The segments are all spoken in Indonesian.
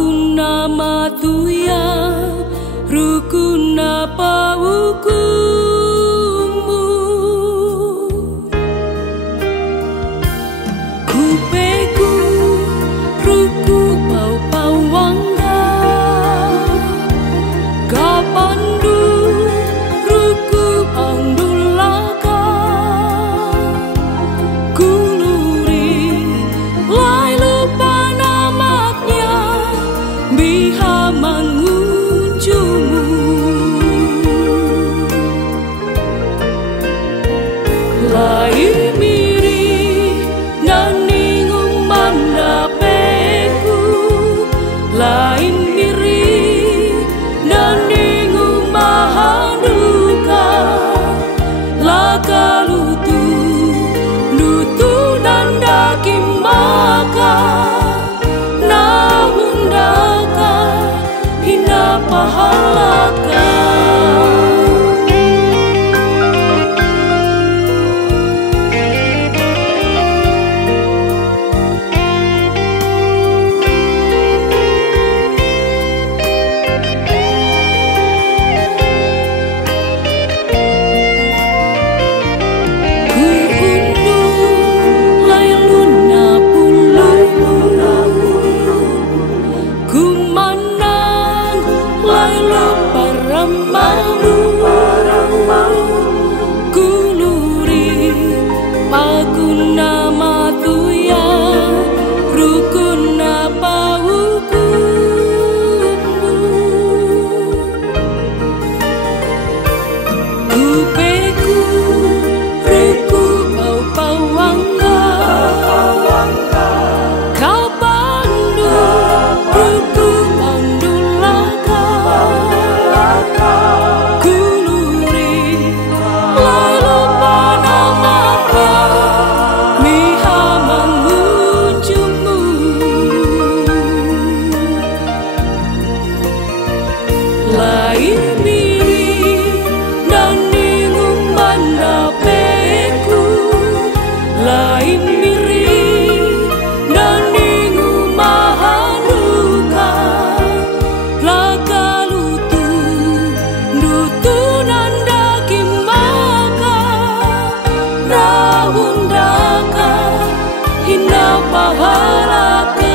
Pakuna matuya rukuna paukumu kupeku ruku pau pawangga kapandu ruku andulaka kuluri lai lupa namaknya biha mengunjungmu lai miri naningu mandapeku lai miri naningu mahanduka lakalutu nutu nandaki maka nahundaka hina pahalaka kuluri pakuna matuya rukuna paukumu kupeku ruku pau pawangga kapandu ruku andulaka lai miri naningu mandapeku lai miri naningu mahanuka lakalutu nutu nandaki maka rahundaka hina pahalaka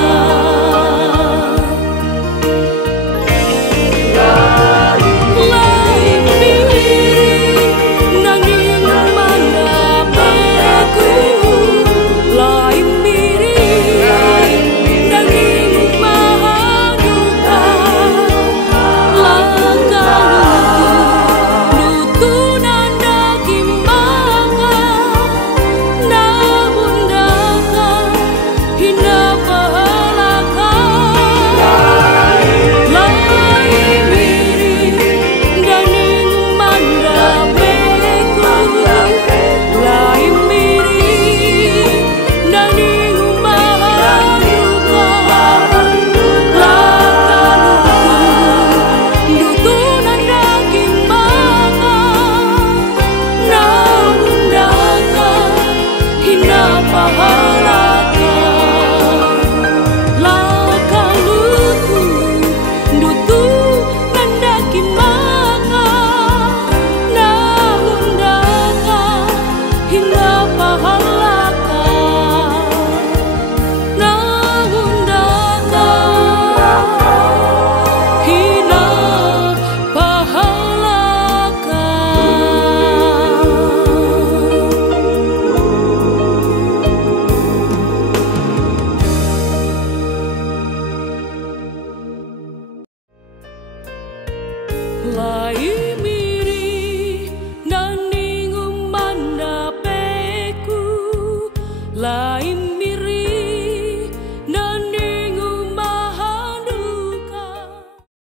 lai miri naningu mandapeku lai